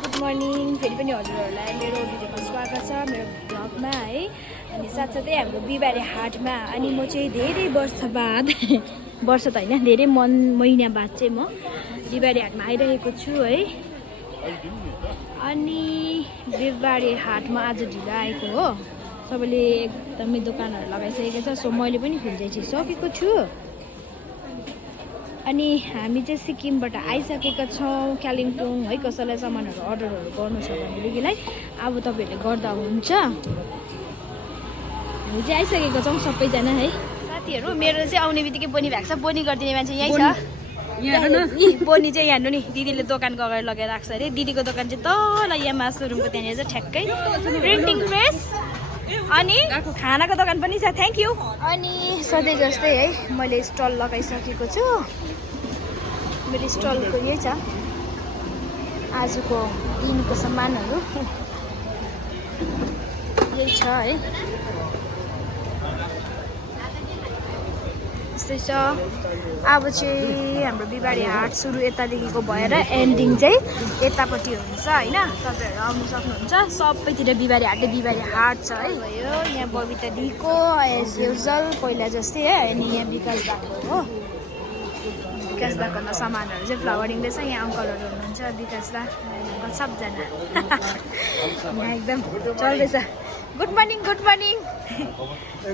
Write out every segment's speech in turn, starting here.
Good morning फेरि पनि हजुरहरूलाई मेरो भिडियोमा स्वागत छ मेरो भ्लगमा है। अनि साथसाथै हाम्रो बिहिबारे हाटमा अनि म चाहिँ धेरै वर्ष बाद वर्ष त होइन धेरै महिना बाद चाहिँ म बिहिबारे हाटमा आइरहेको छु है। अनि बिहिबारे हाटमा आज ढिलो आएको हो, सबैले एकदमै दोकानहरू लगाइसकेको छ। सो मैले पनि खुल्दै चाहिँ सकेको छु। अनि हामी चाहिँ सिक्किमबाट आइसकेका छौँ कालिम्पोङ है। कसैलाई सामानहरू अर्डरहरू गर्नु छ भनेदेखिलाई अब तपाईँहरूले गर्दा हुन्छ। हामी चाहिँ आइसकेका छौँ सबैजना है। साथीहरू मेरो चाहिँ आउने बित्तिकै बोनी भएको छ। बोनी गरिदिने मान्छे यहीँ छ। बोनी चाहिँ यहाँ नि दिदीले दोकानको अगाडि लगाएर राख्छ अरे। दिदीको दोकान चाहिँ तल यहाँ मासुरुमको त्यहाँनिर चाहिँ ठ्याक्कै प्रिन्टिङ प्रेस अनि खानाको दोकान पनि छ। Thank you. अनि सधैँ जस्तै है मैले स्टल लगाइसकेको छु। मेरो स्टलको यही छ आजको दिनको सामानहरू यही छ है। यस्तै छ। अब चाहिँ हाम्रो बिहिबारे हाट सुरु यतादेखिको भएर एन्डिङ चाहिँ यतापट्टि हुन्छ होइन। तपाईँहरू आउनु सक्नुहुन्छ। सबैतिर बिहिबारे हाट छ है। भयो यहाँ बबिता दिको एज युजल पहिला जस्तै है। अनि यहाँ विकास दाको हो। विकास दाको सामानहरू चाहिँ फ्लावरिङ रहेछ। यहाँ अङ्कलहरू हुनुहुन्छ विकास दा अङ्कल सबजना यहाँ एकदम चल्दैछ। Good morning good morning.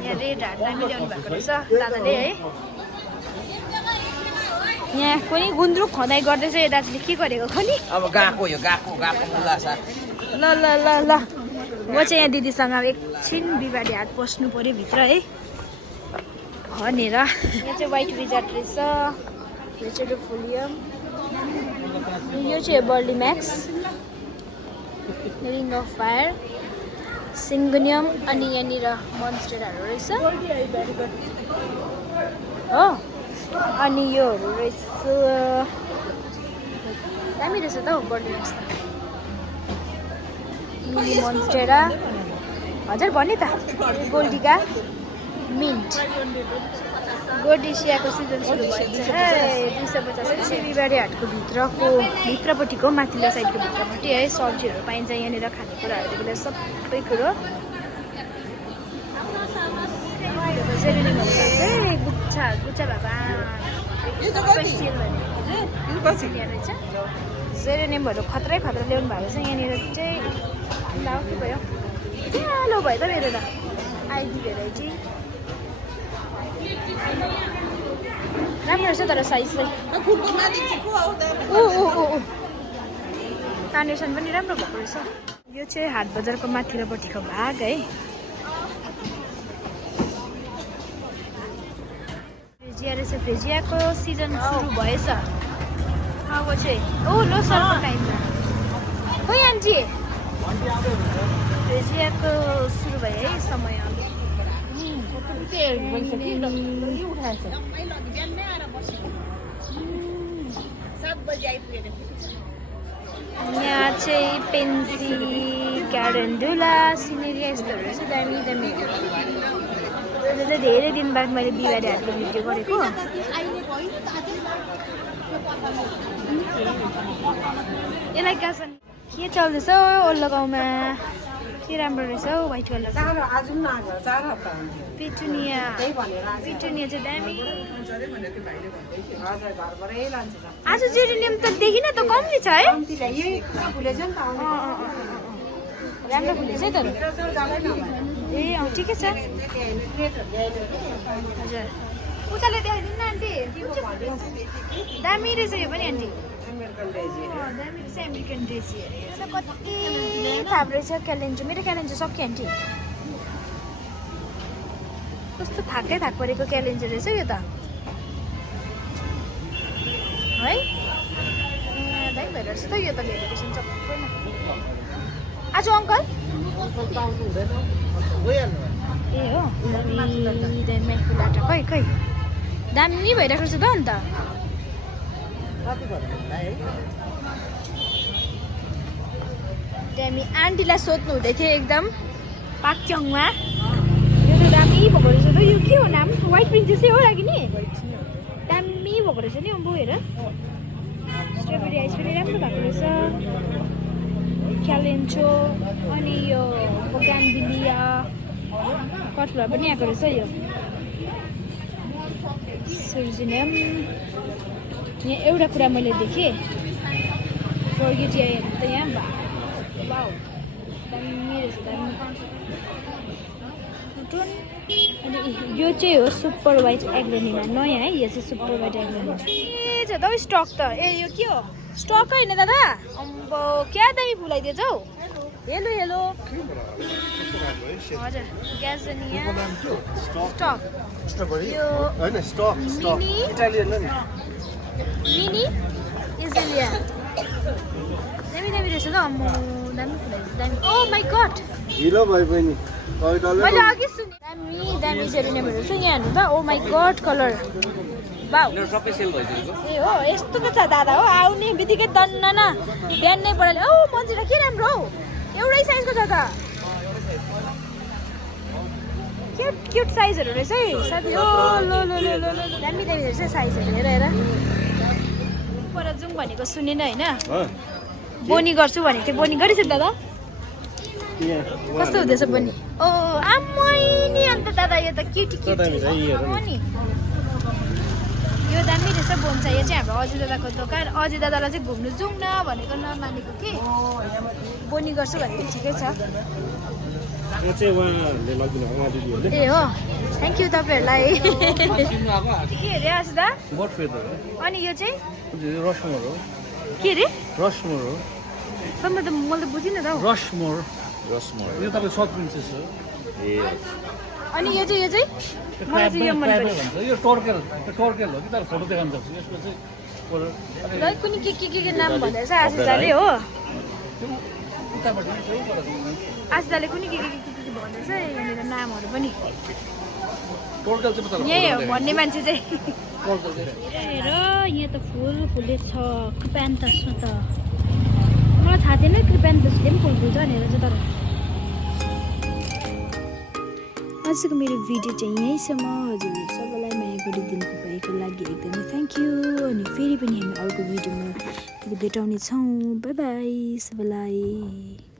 यहाँ रेड हाट दामी ल्याउनु भएको रहेछ दादाले है। यहाँ कोही गुन्द्रुक खदाइ गर्दैछ। यो दाजुले के गरेको खो नि अब गएको यो गएको मुला छ। ल ल ल ल म चाहिँ यहाँ दिदीसँग एकछिन बिहिबारे हाट पस्नु पऱ्यो भित्र है भनेर। यहाँ चाहिँ व्हाइट विजार्ड रहेछ। यो चाहिँ डोफोलियम, यो चाहिँ Burle Marx, ring of fire, syngonium अनि यहाँनिर मोन्स्टेराहरू रहेछ हो। अनि योहरू रहेछ दामी रहेछ त हौ बर्ली म्याक्स त। मिनी मोन्स्टेरा हजुर भन्ने त। गोल्डिका मिन्ट गोल्डिसियाको सिजन सुरु भइन्छ। 250 बिहिबारे हाटको भित्रपट्टिको माथिल्लो साइडको भित्रपट्टि है सब्जीहरू पाइन्छ। यहाँनिर खानेकुराहरूदेखि लिएर सबै कुरो। जेरेनियमहरू चाहिँ गुच्छा बाबा रहेछ। जेरेनियमहरू खत्रै ल्याउनु भएको छ। यहाँनिर चाहिँ लाउ के भयो लो भयो त मेरो त आइडी भेराइटी राम्रो रहेछ तर साइज चाहिँ कार्नेसन पनि राम्रो भएको रहेछ। यो चाहिँ हाट बजारको माथिल्लोपट्टिको भाग है। फ्रिजिया रहेछ। फ्रिजियाको सिजन सुरु भएछ अब चाहिँ लोसरको टाइममा। खोइ आन्टी फ्रिजियाको सुरु भयो है समय। यहाँ चाहिँ पेन्सी क्यारेन्डुला सिनेरिया यस्तोहरू रहेछ दामी दामी। यो चाहिँ धेरै दिन बाद मैले बिहिबारे हाटको भिडियो गरेको। यसलाई के चल्दैछ ओल्लो गाउँमा के राम्रो रहेछ हौ व्हाइट कलर। पिटुनिया चाहिँ दामी। आज जेरेनियम त देखिन त कम्ती छ है। राम्रो फुलेछ है तर। ए ठिकै छ। हजुर उचाले देखाइदिनु न आन्टी। दामी रहेछ यो पनि आन्टी। दामी रहेछ अमेरिकन ड्रेसी कति थाप रहेछ। क्यालेन्जो मेरो क्यालेन्जो सक्यो आन्टी। कस्तो थाकै परेको क्यालेन्जो रहेछ यो त है। दामी भइरहेछ त यो त भेरिफिकेसन सबैमा। आज अङ्कल ए हो खै दामी भइरहेको रहेछ त अन्त। दामी आन्टीलाई सोध्नु हुँदै थियो एकदम पाक्योङमा। यो त दामी भएको रहेछ त। यो के हो नाम? व्हाइट प्रिन्सेसै हो लागि नि दामी भएको रहेछ नि। अम्बो हेर स्ट्रबेरी आइस पनि राम्रो भएको रहेछ क्यालेन्चो अनि यो बोगानभिलिया कटफ्लावर पनि आएको रहेछ यो सर्जिनियम यहाँ एउटा कुरा मैले देखेँ फर्गेटियाहरू त यहाँ वाउ दामी रहेछ दामी अनि यो चाहिँ हो सुपर वाइट एग्लोनिमा नयाँ है यो चाहिँ सुपर वाइट एग्लोनिमा ए छ त स्टक त ए यो के हो स्टक होइन दादा अम्बो क्या दामी फुलाइदिएछ हौ हेलो हेलो हजुर ग्याजनिया स्टक यो होइन स्टक मिनी इटालियन हो नि मिनी इजलिया दामी दामी रहेछ त अम्मो दामी फुलाइदिएछ दामी ओ माई गड हिलो भयो बहिनी मैले अघि सुने दामी दामी जेरिनियमहरू छ यहाँ हेर्नु त ओ माई गड कलर वाउ सबै सेल भइसकेको ए हो यस्तो त छ दादा हो आउने बित्तिकै दन्न न बिहानै पढाले औ मन्जिरा के राम्रो हौ एउटै साइजको छ त क्युट क्युट साइजहरू रहेछ है साथी ओ लो लो लो लो दामी दामी रहेछ साइजहरू हेर हेर पर जाउँ भनेको सुनेन होइन बोनी गर्छु भनेको थिएँ बोनी गरिस् दादा कस्तो हुँदैछ बोनी ओ आमै नि अन्त दादा यो त क्युटी क्युट हो नि यो दामी रहेछ बोन्छ यो चाहिँ हाम्रो अजय दादाको दोकान अजय दादालाई चाहिँ घुम्नु जाउँ न भनेको नमानेको कि बोनी गर्छु भनेको ठिकै छ ए हो थ्याङ्क यू तपाईँहरूलाई के अरे असिदा अनि यो चाहिँ के अरे तपाईँ त मैले बुझिनँ त हौ यो तपाईँ साउथ प्रिन्सेस हो अनि यो चाहिँ मलाई चाहिँ यो मन पर्यो यो टर्केल हो कि तर फोटो देखाउन सक्छु यसको चाहिँ ल कुनै के नाम भन्दैछ आशिषदाले हो आशिषदाले कुनै के भन्दैछ यहाँनिर नामहरू पनि यही हो भन्ने मान्छे चाहिँ हेर यहाँ त फुल फुलेको छ क्रिप्यान्थसमा त मलाई थाहा थिएन क्रिप्यान्थसले पनि फुल फुल्छ भनेर चाहिँ तर आजको मेरो भिडियो चाहिँ यहीँसम्म हजुर सबैलाई माया गरिदिनु भएको लागि एकदमै थ्याङ्क यू अनि फेरि पनि हामी अर्को भिडियोमा भेटाउने छौँ बाई बाई सबैलाई